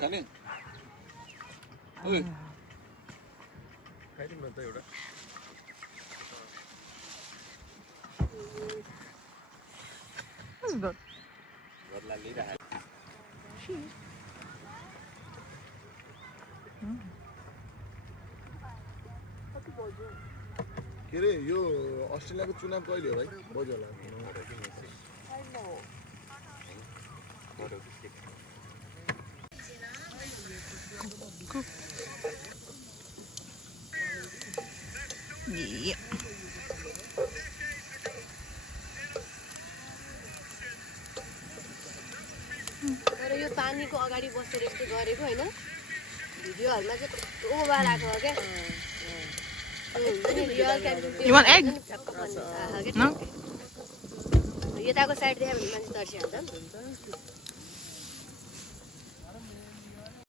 खाने ओइ खाइदिउँ न त एउटा घरला लिइराखेको के अरे यो अस्ट्रेलियाको चुनाव कहिले हो भाइ बज्यो होला तर यो पानीको अगाडि बसेर यस्तो गरेको होइन भिडियोहरूमा चाहिँ कस्तो बार आएको हो क्या You want egg? No? यताको साइड देखायो भने मान्छे तर्सिहाल्छ नि